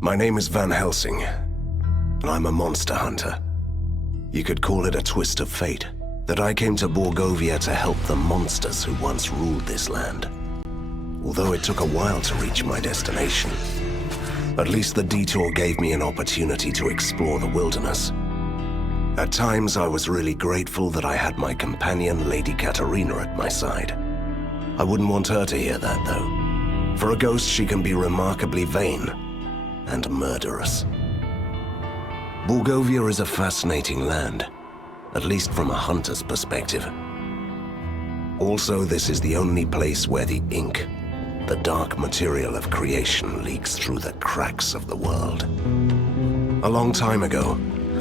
My name is Van Helsing, and I'm a monster hunter. You could call it a twist of fate, that I came to Borgovia to help the monsters who once ruled this land. Although it took a while to reach my destination, at least the detour gave me an opportunity to explore the wilderness. At times, I was really grateful that I had my companion, Lady Katerina, at my side. I wouldn't want her to hear that, though. For a ghost, she can be remarkably vain and murderous. Borgovia is a fascinating land, at least from a hunter's perspective. Also, this is the only place where the ink, the dark material of creation, leaks through the cracks of the world. A long time ago,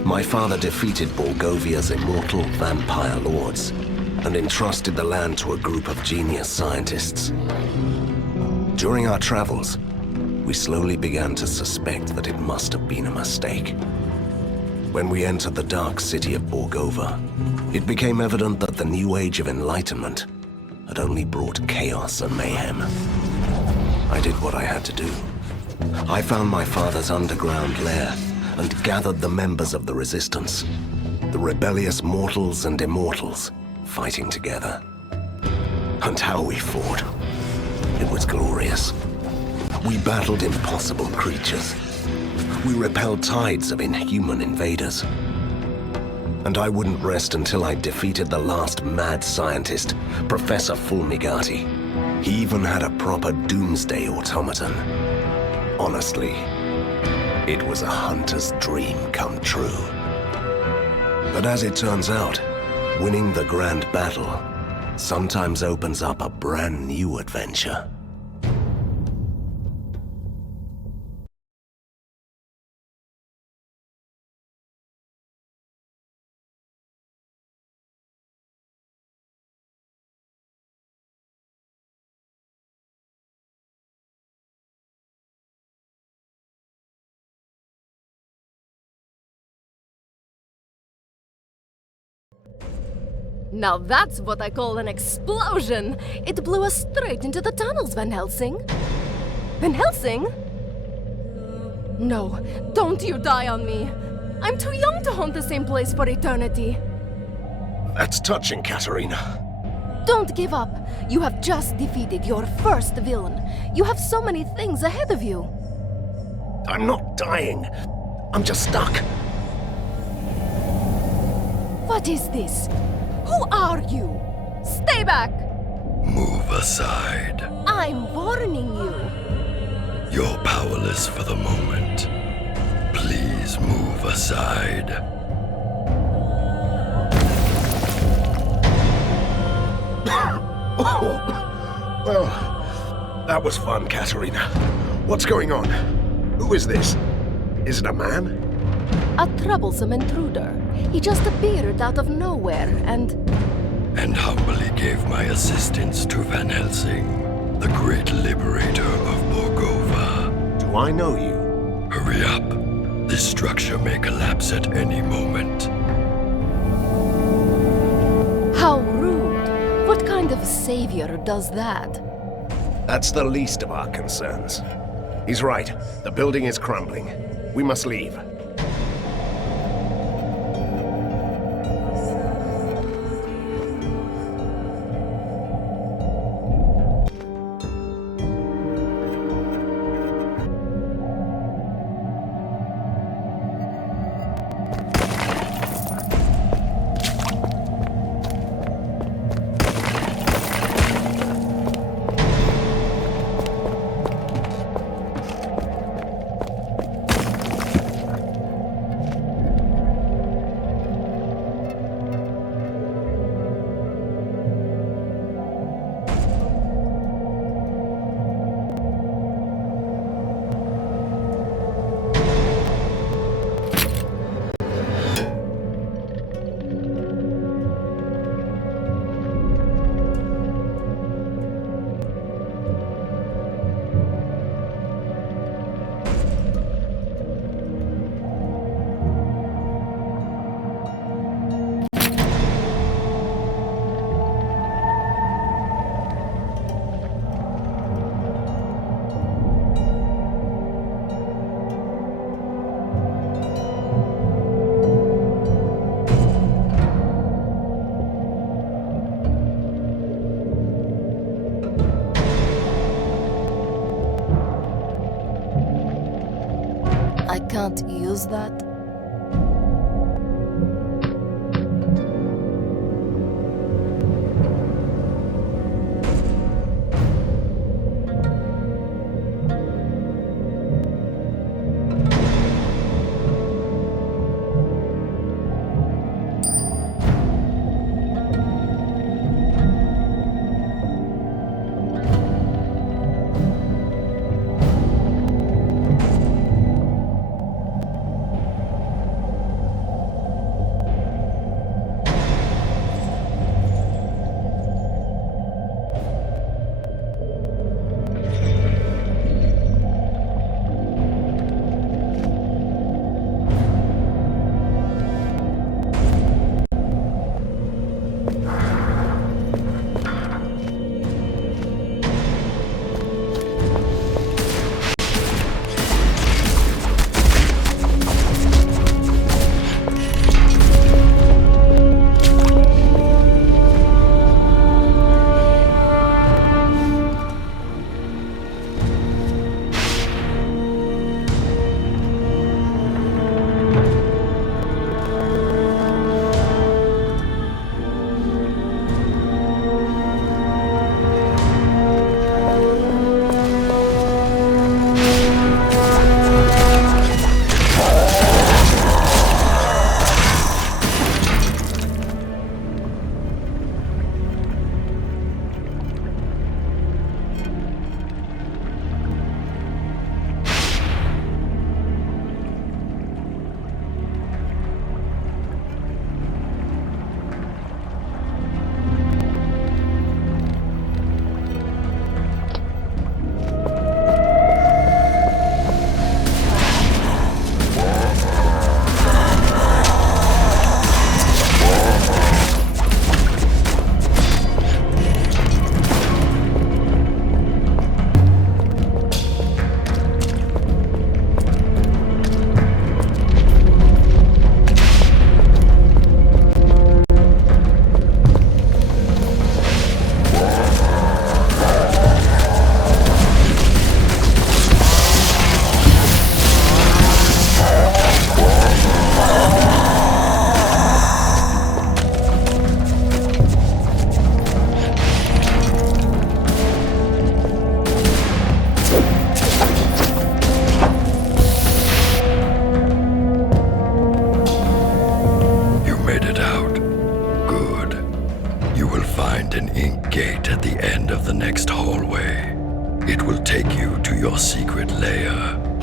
my father defeated Borgovia's immortal vampire lords and entrusted the land to a group of genius scientists. During our travels, we slowly began to suspect that it must have been a mistake. When we entered the dark city of Borgova, it became evident that the new age of enlightenment had only brought chaos and mayhem. I did what I had to do. I found my father's underground lair and gathered the members of the resistance, the rebellious mortals and immortals, fighting together. And how we fought. It was glorious. We battled impossible creatures. We repelled tides of inhuman invaders. And I wouldn't rest until I defeated the last mad scientist, Professor Fulmigati. He even had a proper doomsday automaton. Honestly, it was a hunter's dream come true. But as it turns out, winning the grand battle sometimes opens up a brand new adventure. Now that's what I call an explosion! It blew us straight into the tunnels, Van Helsing. Van Helsing? No, don't you die on me. I'm too young to haunt the same place for eternity. That's touching, Katerina. Don't give up. You have just defeated your first villain. You have so many things ahead of you. I'm not dying. I'm just stuck. What is this? Who are you? Stay back! Move aside. I'm warning you. You're powerless for the moment. Please move aside. Well, that was fun, Katerina. What's going on? Who is this? Is it a man? A troublesome intruder. He just appeared out of nowhere and humbly gave my assistance to Van Helsing, the great liberator of Borgova. Do I know you? Hurry up. This structure may collapse at any moment. How rude. What kind of savior does that? That's the least of our concerns. He's right. The building is crumbling. We must leave. I can't use that?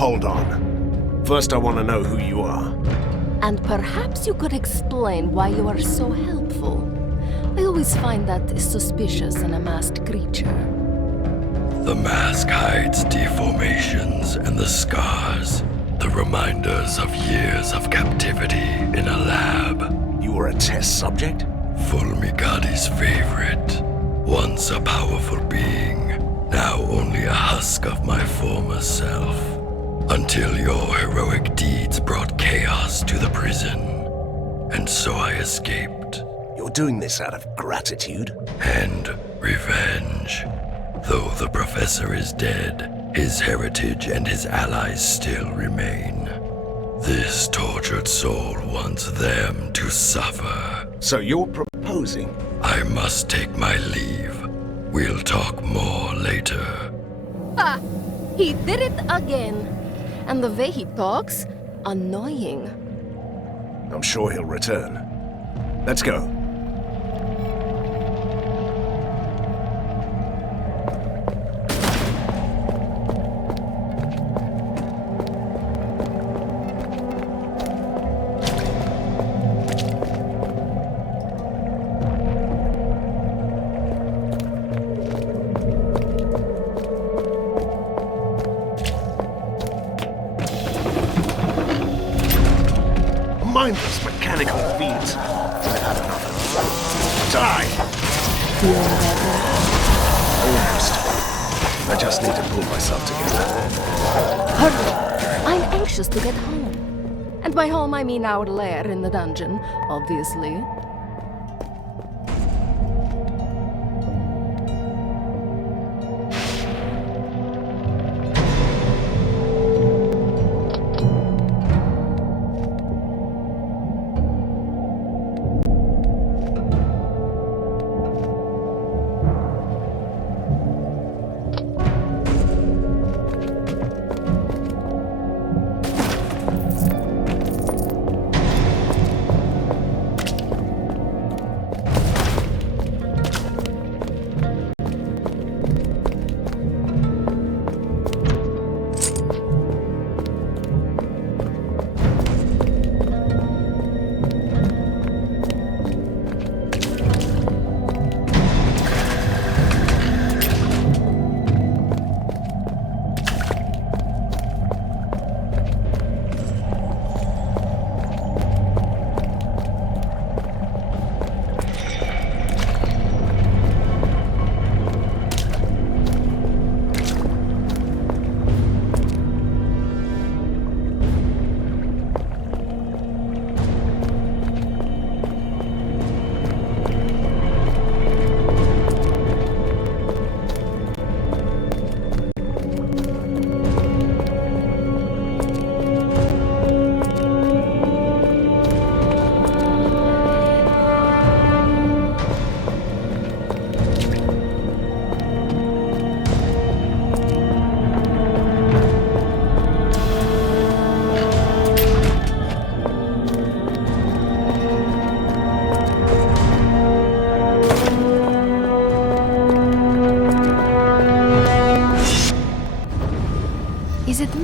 Hold on. First I want to know who you are. And perhaps you could explain why you are so helpful. I always find that suspicious in a masked creature. The mask hides deformations and the scars, the reminders of years of captivity in a lab. You were a test subject? Fulmigadi's favorite. Once a powerful being, now only a husk of my former self. Until your heroic deeds brought chaos to the prison. And so I escaped. You're doing this out of gratitude? And revenge. Though the professor is dead, his heritage and his allies still remain. This tortured soul wants them to suffer. So you're proposing? I must take my leave. We'll talk more later. Ha! He did it again. And the way he talks, annoying. I'm sure he'll return. Let's go. Mindless mechanical feats. I've had enough. Die! Feeling better? Almost. I just need to pull myself together. Hurry! I'm anxious to get home. And by home I mean our lair in the dungeon, obviously.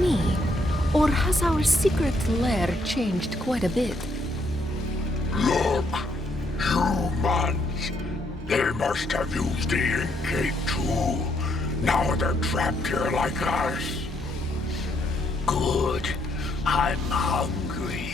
me? Or has our secret lair changed quite a bit? Look, humans. They must have used the ink gate too. Now they're trapped here like us. Good. I'm hungry.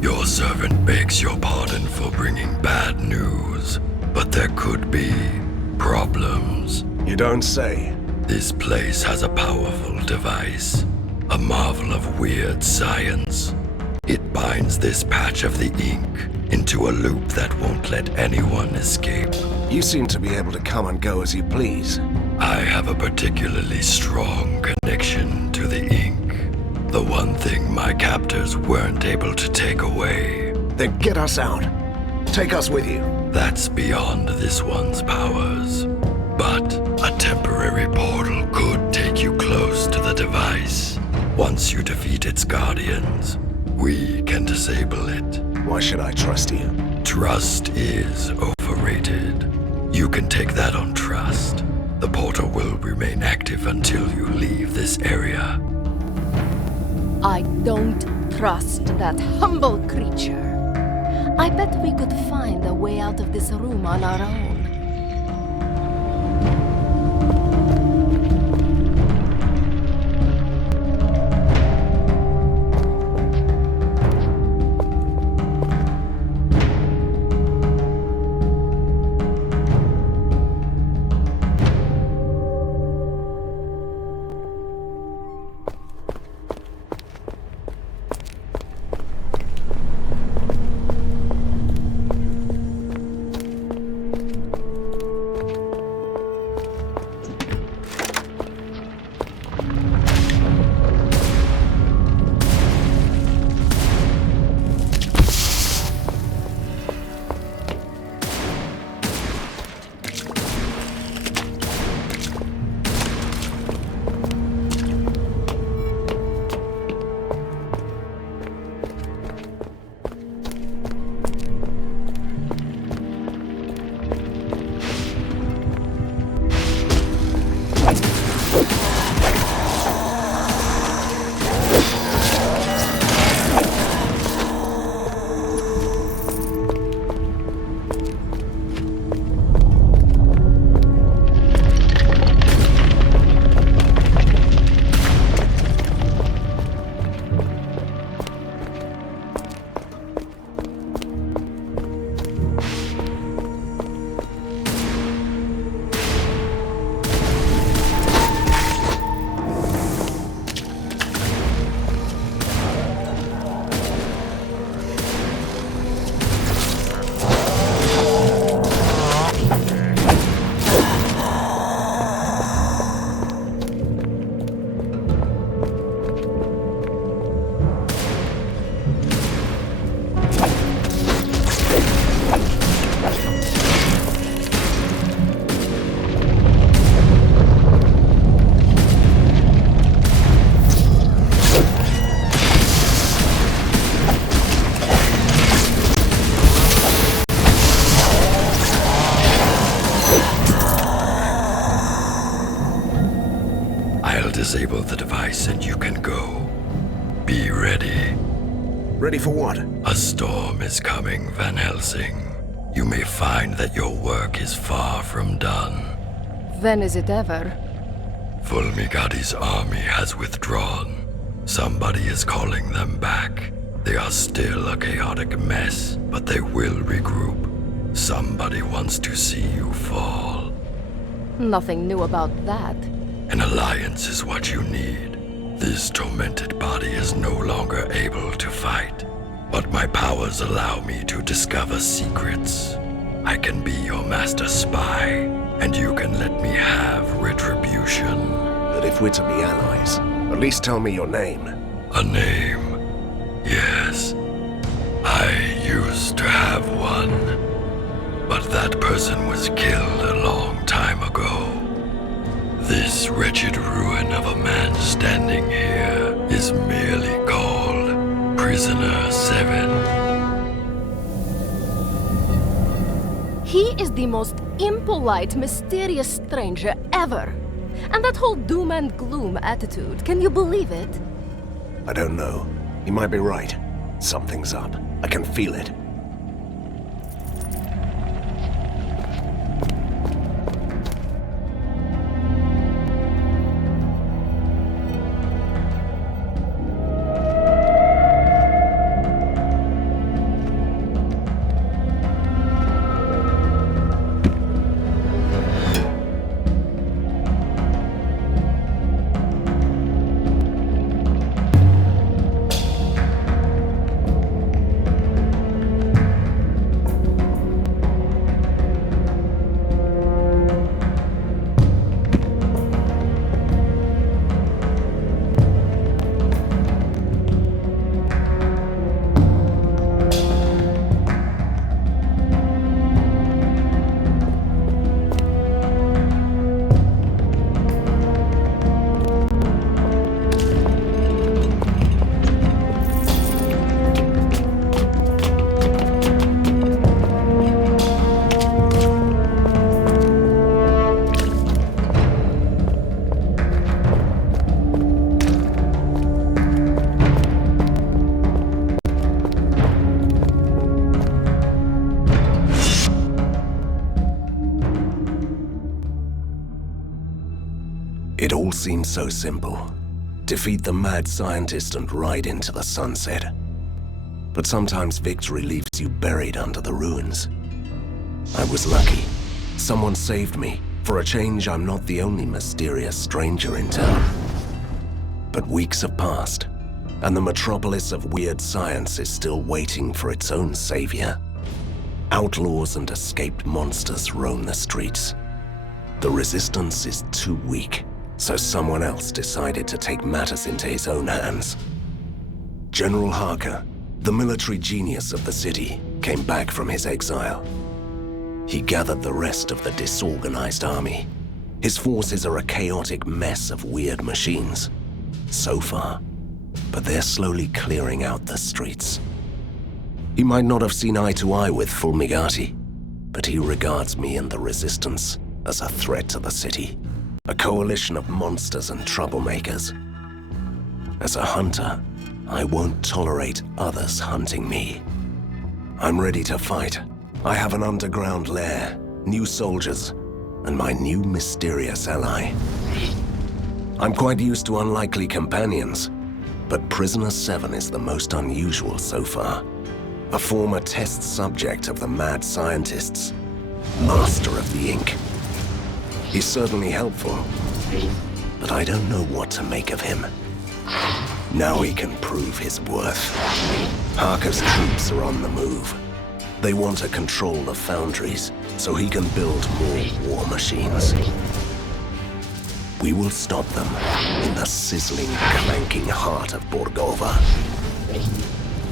Your servant begs your pardon for bringing bad news, but there could be problems. You don't say. This place has a powerful device, a marvel of weird science. It binds this patch of the ink into a loop that won't let anyone escape. You seem to be able to come and go as you please. I have a particularly strong connection to the ink. The one thing my captors weren't able to take away. Then get us out. Take us with you. That's beyond this one's powers. But a temporary portal could take you close to the device. Once you defeat its guardians, we can disable it. Why should I trust you? Trust is overrated. You can take that on trust. The portal will remain active until you leave this area. I don't trust that humble creature. I bet we could find a way out of this room on our own. Disable the device and you can go. Be ready. Ready for what? A storm is coming, Van Helsing. You may find that your work is far from done. When is it ever? Fulmigadi's army has withdrawn. Somebody is calling them back. They are still a chaotic mess, but they will regroup. Somebody wants to see you fall. Nothing new about that. An alliance is what you need. This tormented body is no longer able to fight, but my powers allow me to discover secrets. I can be your master spy, and you can let me have retribution. But if we're to be allies, at least tell me your name. A name? Yes. I used to have one, but that person was killed a long time ago. This wretched ruin of a man standing here is merely called Prisoner 7. He is the most impolite, mysterious stranger ever. And that whole doom and gloom attitude, can you believe it? I don't know. You might be right. Something's up. I can feel it. It all seems so simple. Defeat the mad scientist and ride into the sunset. But sometimes victory leaves you buried under the ruins. I was lucky. Someone saved me. For a change, I'm not the only mysterious stranger in town. But weeks have passed, and the metropolis of weird science is still waiting for its own savior. Outlaws and escaped monsters roam the streets. The resistance is too weak, so someone else decided to take matters into his own hands. General Harker, the military genius of the city, came back from his exile. He gathered the rest of the disorganized army. His forces are a chaotic mess of weird machines. So far, but they're slowly clearing out the streets. He might not have seen eye to eye with Fulmigati, but he regards me and the Resistance as a threat to the city. A coalition of monsters and troublemakers. As a hunter, I won't tolerate others hunting me. I'm ready to fight. I have an underground lair, new soldiers, and my new mysterious ally. I'm quite used to unlikely companions, but Prisoner 7 is the most unusual so far. A former test subject of the mad scientists, master of the ink. He's certainly helpful, but I don't know what to make of him. Now he can prove his worth. Harker's troops are on the move. They want to control the foundries, so he can build more war machines. We will stop them in the sizzling, clanking heart of Borgova.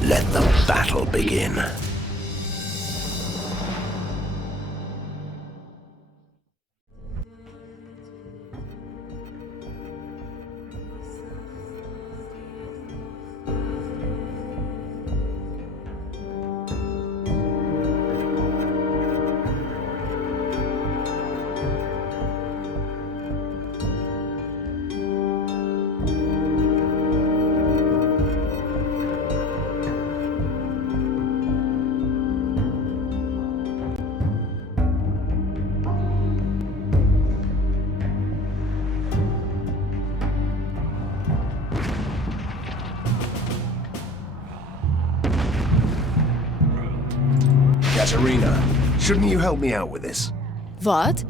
Let the battle begin. Katerina, shouldn't you help me out with this? What?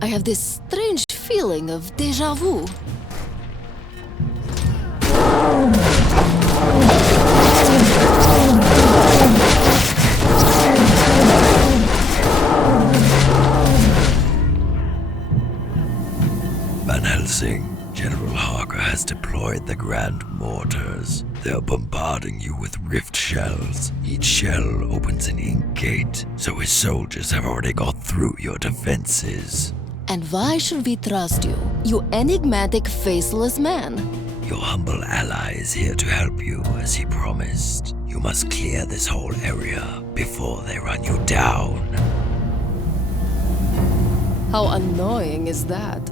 I have this strange feeling of déjà vu. Van Helsing, General Harker has deployed the Grand Mortars. They're bombarding you with rift shells. Each shell opens an ink gate, so his soldiers have already got through your defenses. And why should we trust you, you enigmatic, faceless man? Your humble ally is here to help you, as he promised. You must clear this whole area before they run you down. How annoying is that?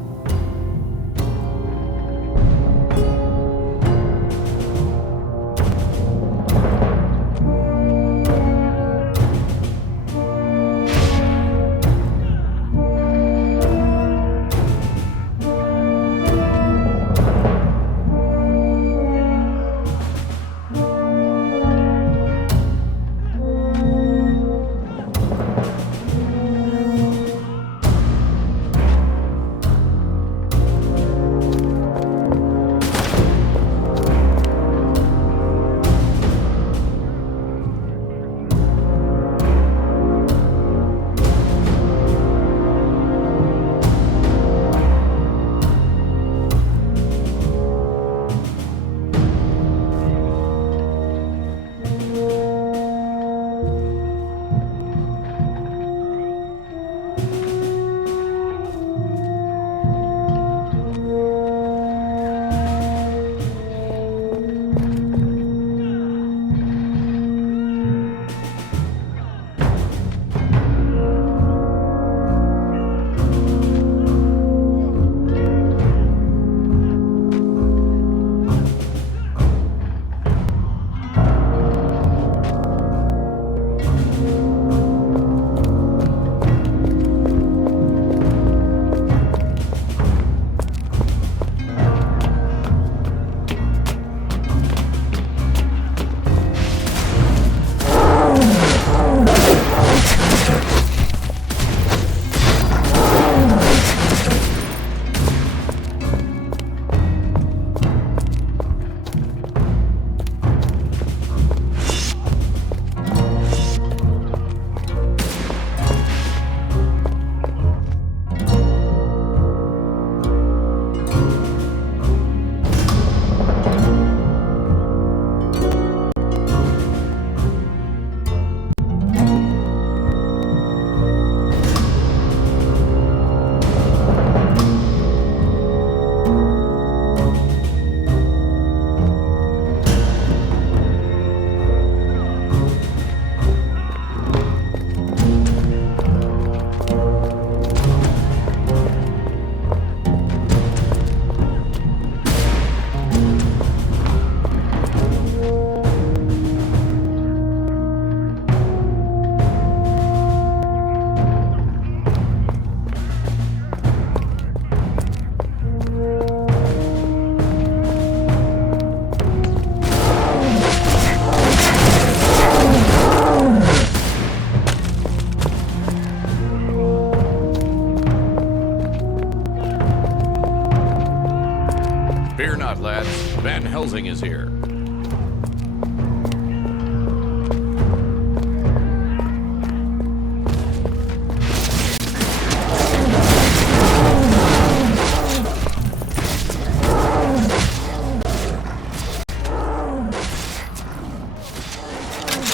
Fear not, lads. Van Helsing is here.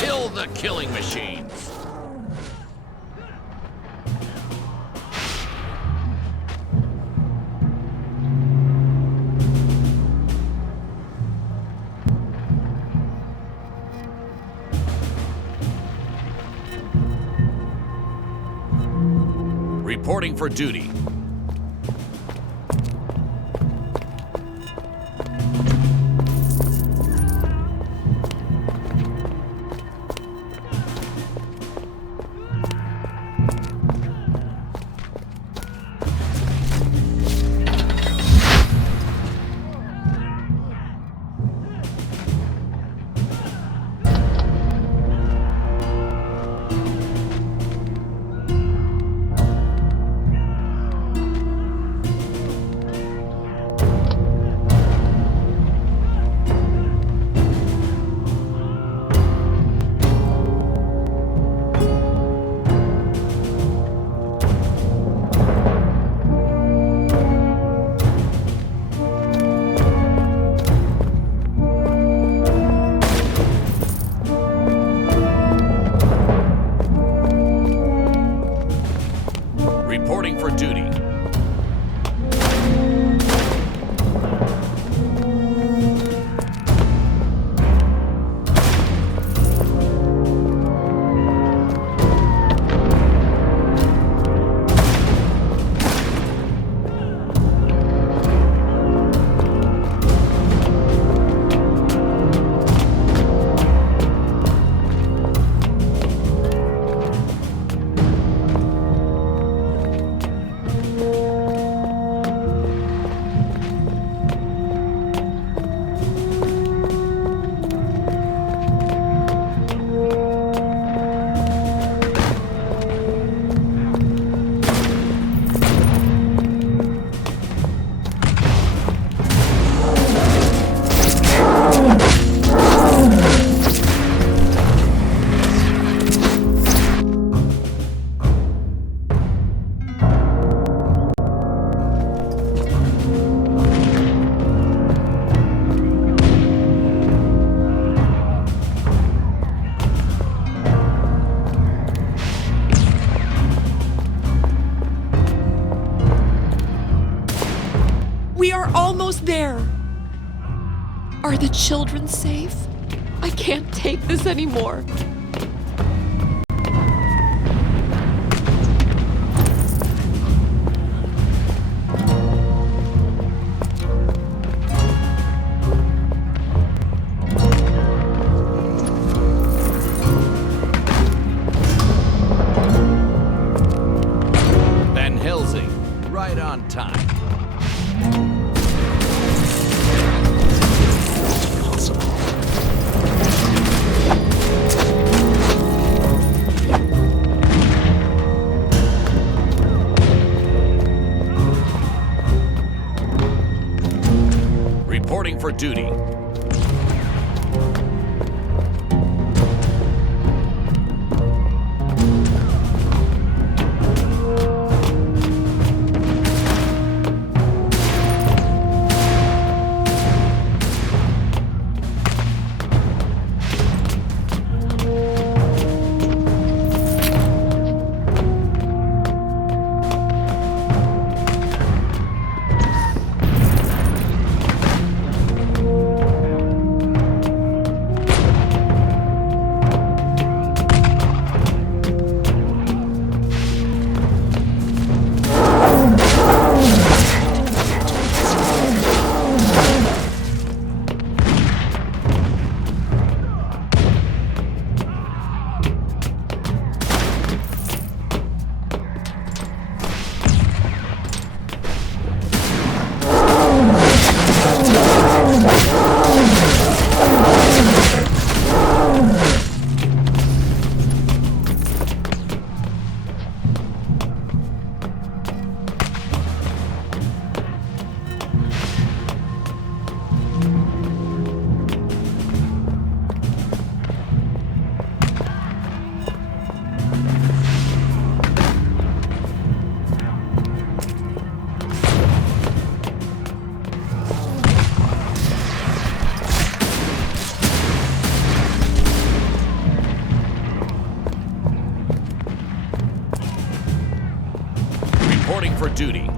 Kill the killing machines! Reporting for duty. We're almost there. Are the children safe? I can't take this anymore. Van Helsing, right on time. Reporting for duty. Reporting for duty.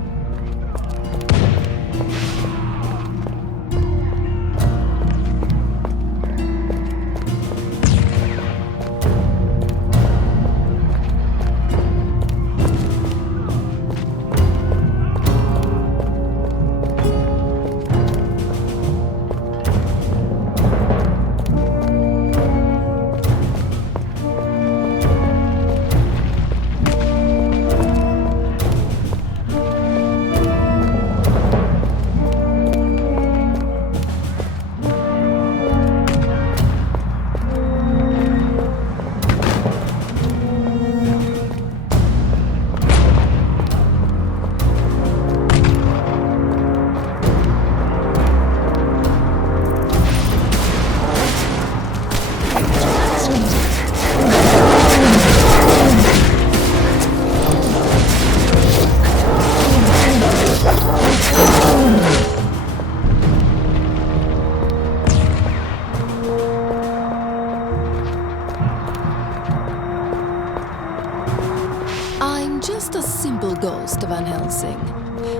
I'm just a simple ghost, Van Helsing.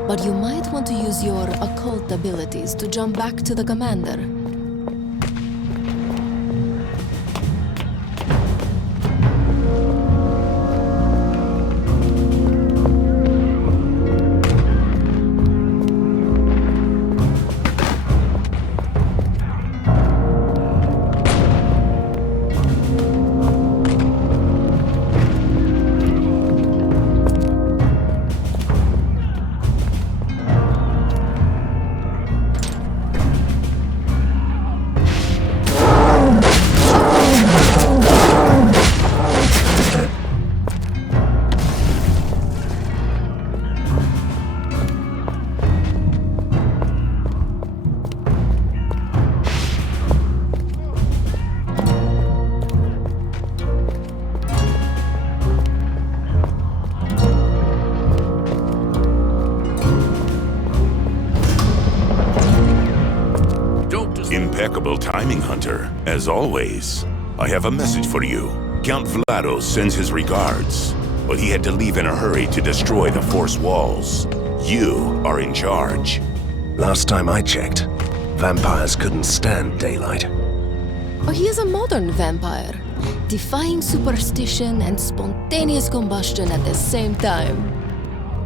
But you might want to use your occult abilities to jump back to the commander. Impeccable timing, Hunter, as always. I have a message for you. Count Vlados sends his regards, but he had to leave in a hurry to destroy the Force walls. You are in charge. Last time I checked, vampires couldn't stand daylight. Oh, he is a modern vampire, defying superstition and spontaneous combustion at the same time.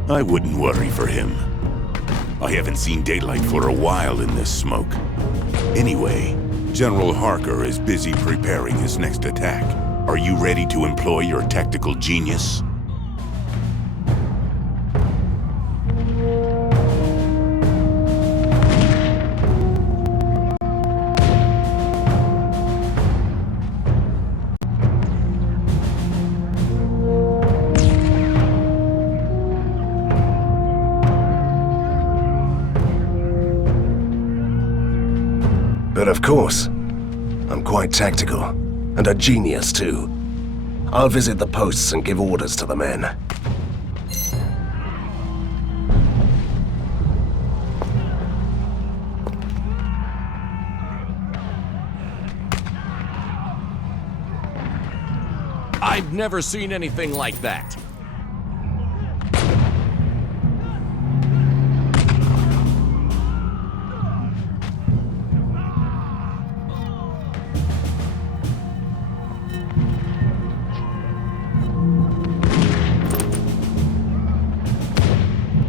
I wouldn't worry for him. I haven't seen daylight for a while in this smoke. Anyway, General Harker is busy preparing his next attack. Are you ready to employ your tactical genius? But of course, I'm quite tactical, and a genius too. I'll visit the posts and give orders to the men. I've never seen anything like that.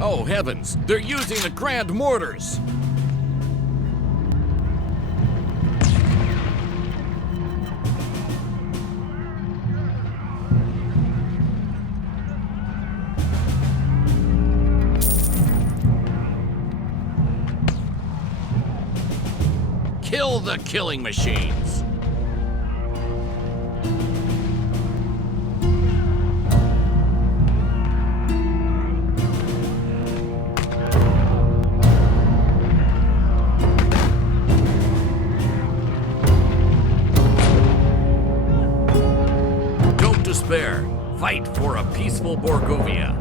Oh heavens, they're using the grand mortars! Kill the killing machines! Don't despair. Fight for a peaceful Borgovia.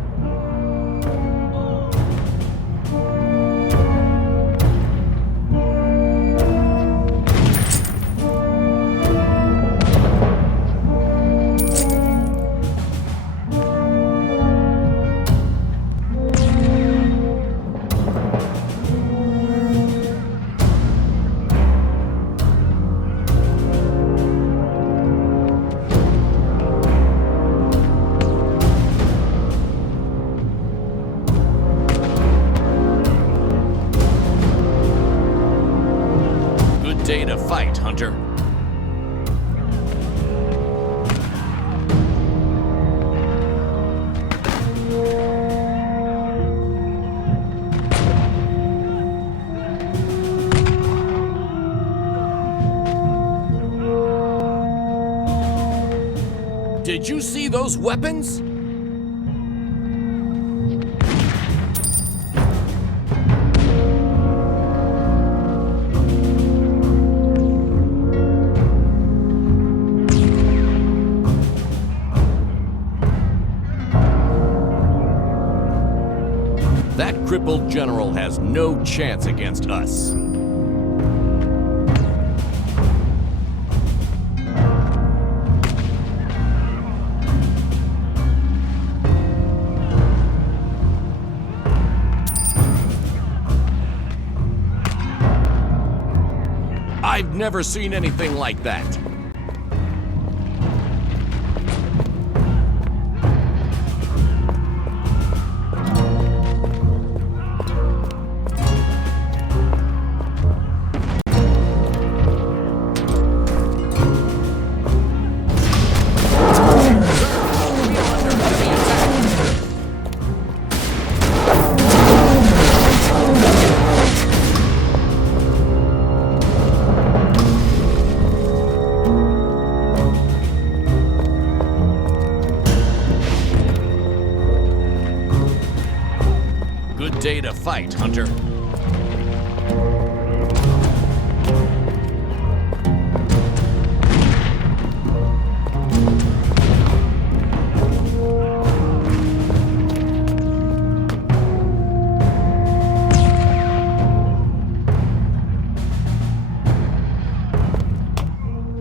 Day to fight, Hunter. Did you see those weapons? That crippled general has no chance against us. I've never seen anything like that. Good day to fight, Hunter.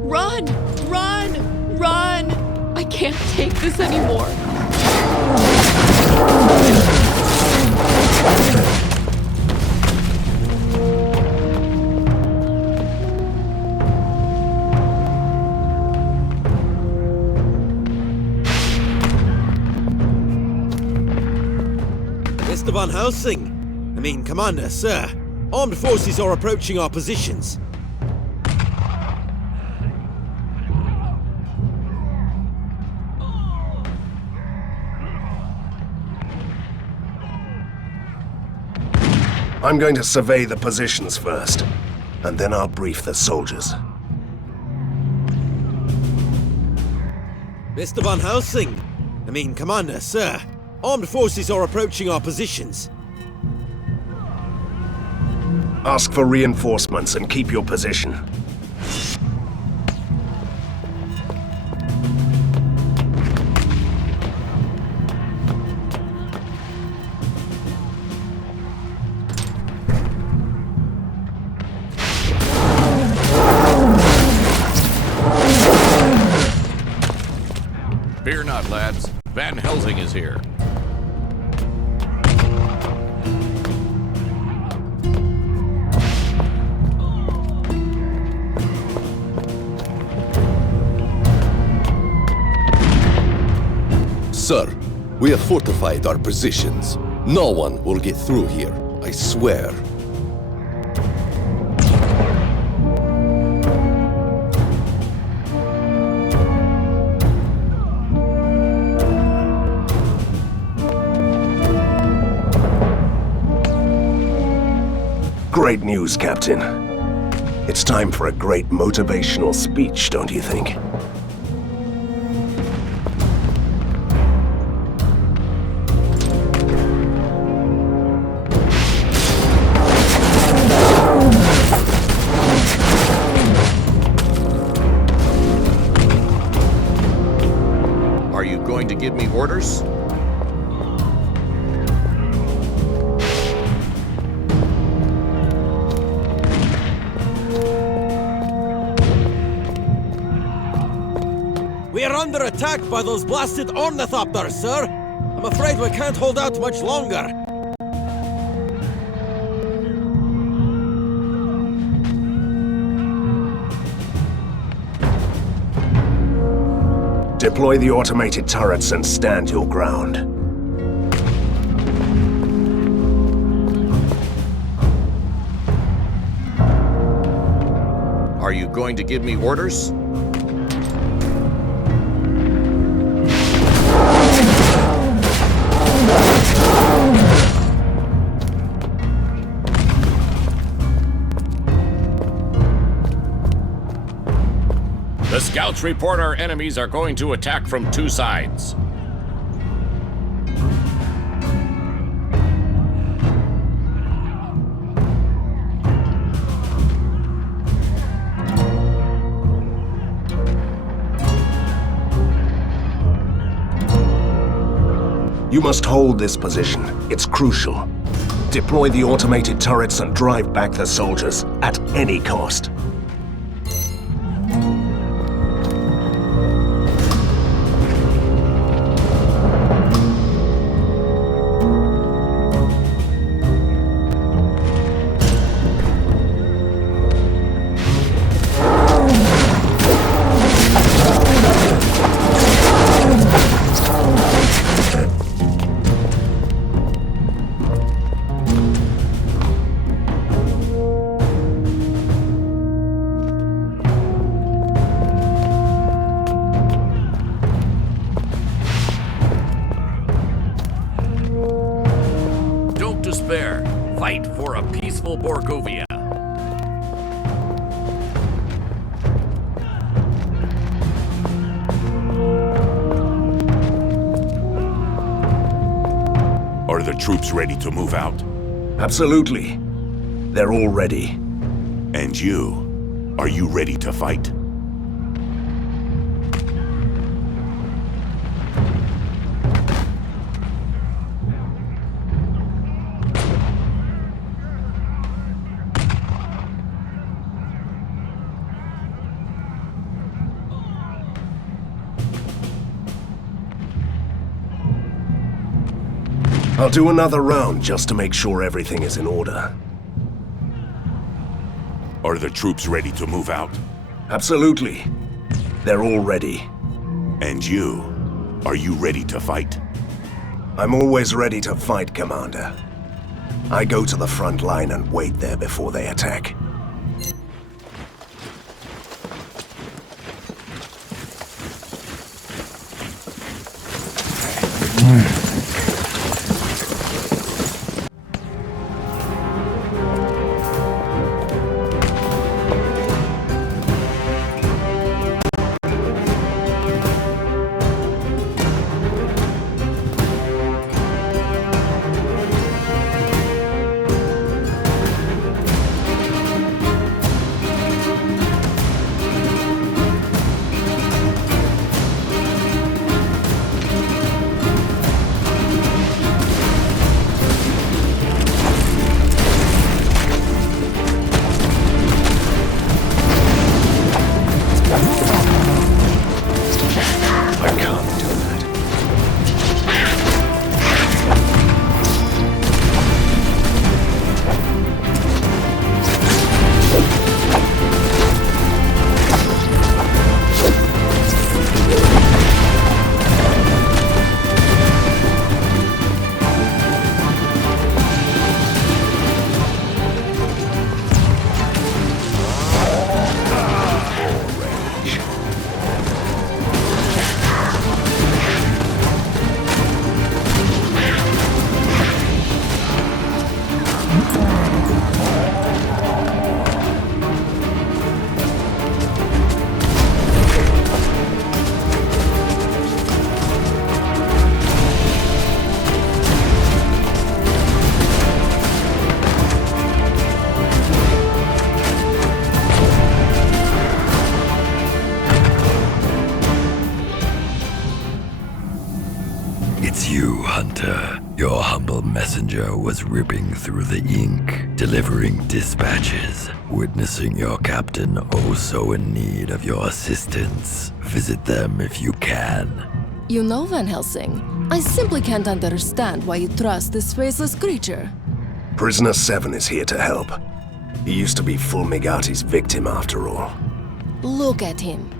Run! Run! Run! I can't take this anymore. Van Helsing! I mean, Commander, sir. Armed forces are approaching our positions. I'm going to survey the positions first, and then I'll brief the soldiers. Mr. Van Helsing! I mean, Commander, sir. Armed forces are approaching our positions. Ask for reinforcements and keep your position. Fear not, lads. Van Helsing is here. Sir, we have fortified our positions. No one will get through here, I swear. Great news, Captain. It's time for a great motivational speech, don't you think? Are you going to give me orders? We are under attack by those blasted ornithopters, sir! I'm afraid we can't hold out much longer. Deploy the automated turrets and stand your ground. Are you going to give me orders? The scouts report our enemies are going to attack from two sides. You must hold this position. It's crucial. Deploy the automated turrets and drive back the soldiers at any cost. Despair. Fight for a peaceful Borgovia. Are the troops ready to move out? Absolutely. They're all ready. And you? Are you ready to fight? I'll do another round just to make sure everything is in order. Are the troops ready to move out? Absolutely. They're all ready. And you? Are you ready to fight? I'm always ready to fight, Commander. I go to the front line and wait there before they attack. It's you, Hunter. Your humble messenger was ripping through the ink, delivering dispatches, witnessing your captain oh so in need of your assistance. Visit them if you can. You know, Van Helsing, I simply can't understand why you trust this faceless creature. Prisoner 7 is here to help. He used to be Fulmigati's victim after all. Look at him.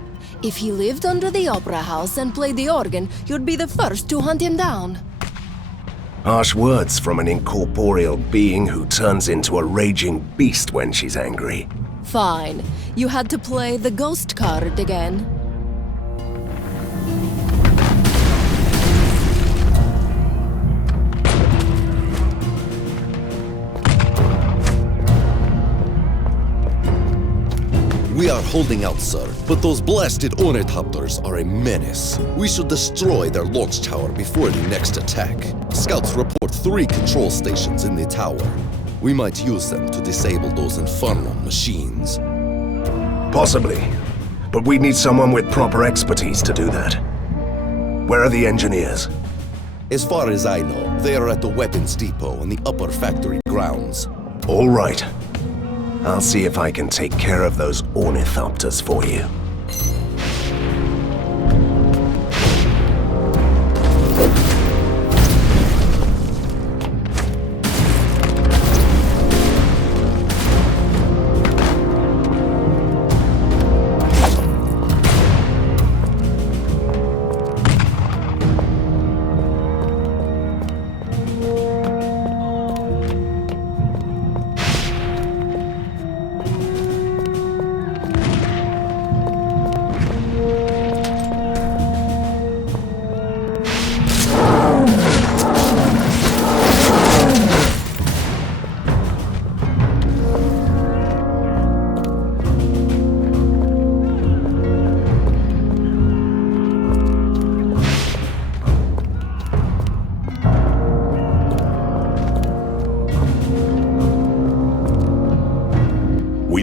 If he lived under the opera house and played the organ, you'd be the first to hunt him down. Harsh words from an incorporeal being who turns into a raging beast when she's angry. Fine. You had to play the ghost card again. We are holding out, sir, but those blasted ornithopters are a menace. We should destroy their launch tower before the next attack. Scouts report 3 control stations in the tower. We might use them to disable those infernal machines. Possibly. But we need someone with proper expertise to do that. Where are the engineers? As far as I know, they are at the weapons depot on the upper factory grounds. All right. I'll see if I can take care of those ornithopters for you.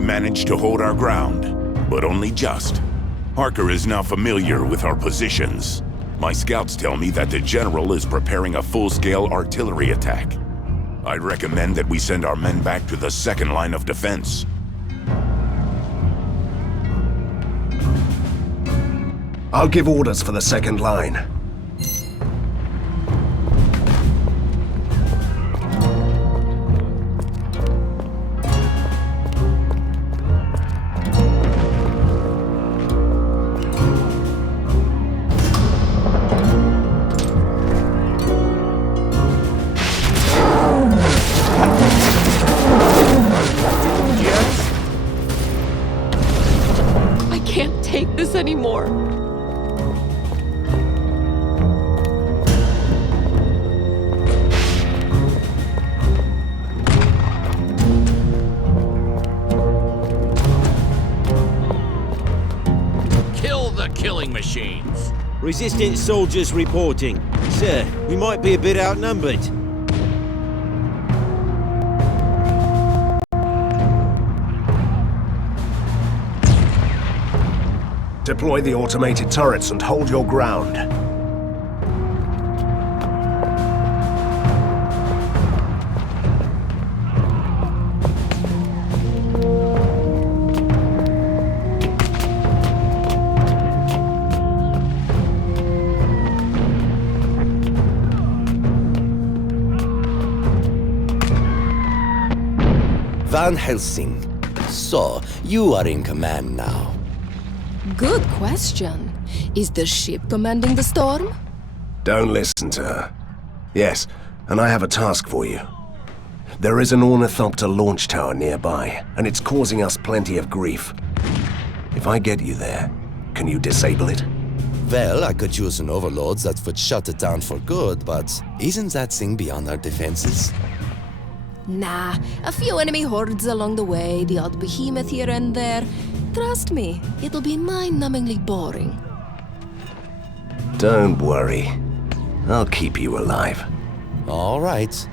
Managed to hold our ground, but only just. Harker is now familiar with our positions. My scouts tell me that the General is preparing a full-scale artillery attack. I recommend that we send our men back to the second line of defense. I'll give orders for the second line. anymore. Kill the killing machines. Resistance soldiers reporting. Sir, we might be a bit outnumbered. Deploy the automated turrets and hold your ground. Van Helsing. So, you are in command now. Good question. Is the ship commanding the storm? Don't listen to her. Yes, and I have a task for you. There is an ornithopter launch tower nearby, and it's causing us plenty of grief. If I get you there, can you disable it? Well, I could use an overload that would shut it down for good, but isn't that thing beyond our defenses? Nah, a few enemy hordes along the way, the odd behemoth here and there. Trust me, it'll be mind-numbingly boring. Don't worry. I'll keep you alive. All right.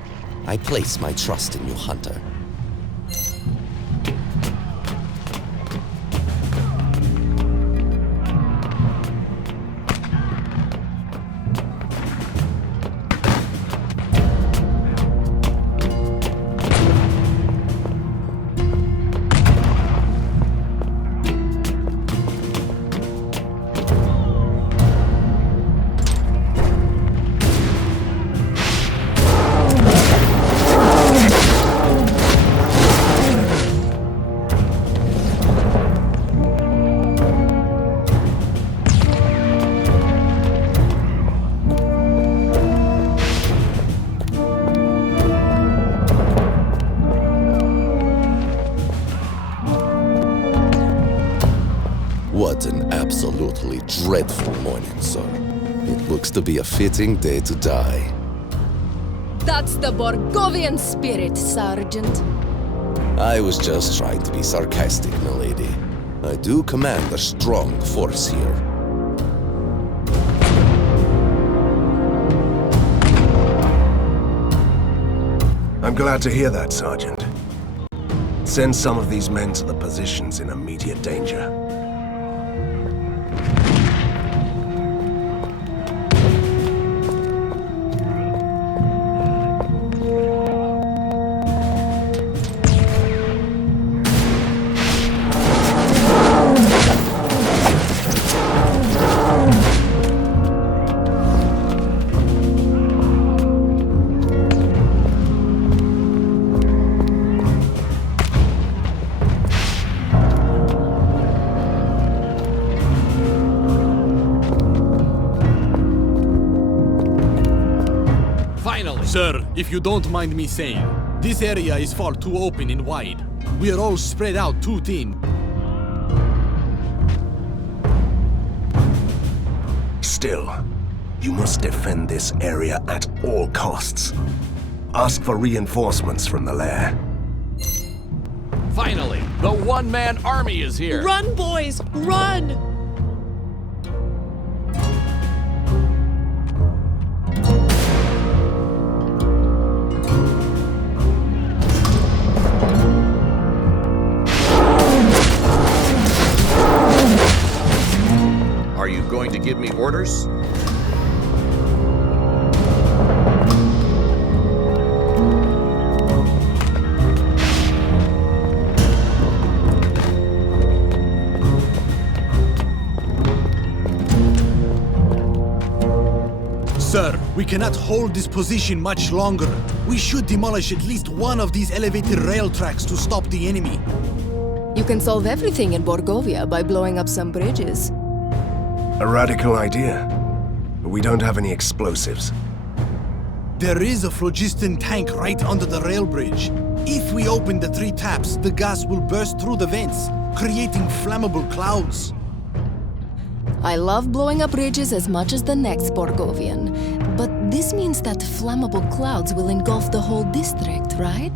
I place my trust in you, Hunter. What an absolutely dreadful morning, sir. It looks to be a fitting day to die. That's the Borgovian spirit, Sergeant. I was just trying to be sarcastic, milady. I do command a strong force here. I'm glad to hear that, Sergeant. Send some of these men to the positions in immediate danger. Sir, if you don't mind me saying, this area is far too open and wide. We are all spread out too thin. Still, you must defend this area at all costs. Ask for reinforcements from the lair. Finally, the one-man army is here. Run, boys, run! Are you going to give me orders? Sir, we cannot hold this position much longer. We should demolish at least one of these elevated rail tracks to stop the enemy. You can solve everything in Borgovia by blowing up some bridges. A radical idea, but we don't have any explosives. There is a phlogiston tank right under the rail bridge. If we open the 3 taps, the gas will burst through the vents, creating flammable clouds. I love blowing up bridges as much as the next Borgovian, but this means that flammable clouds will engulf the whole district, right?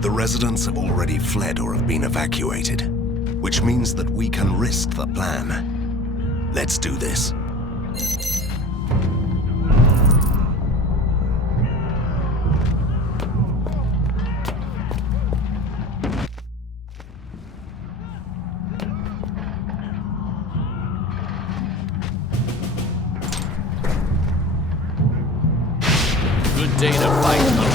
The residents have already fled or have been evacuated, which means that we can risk the plan. Let's do this. Good day to fight.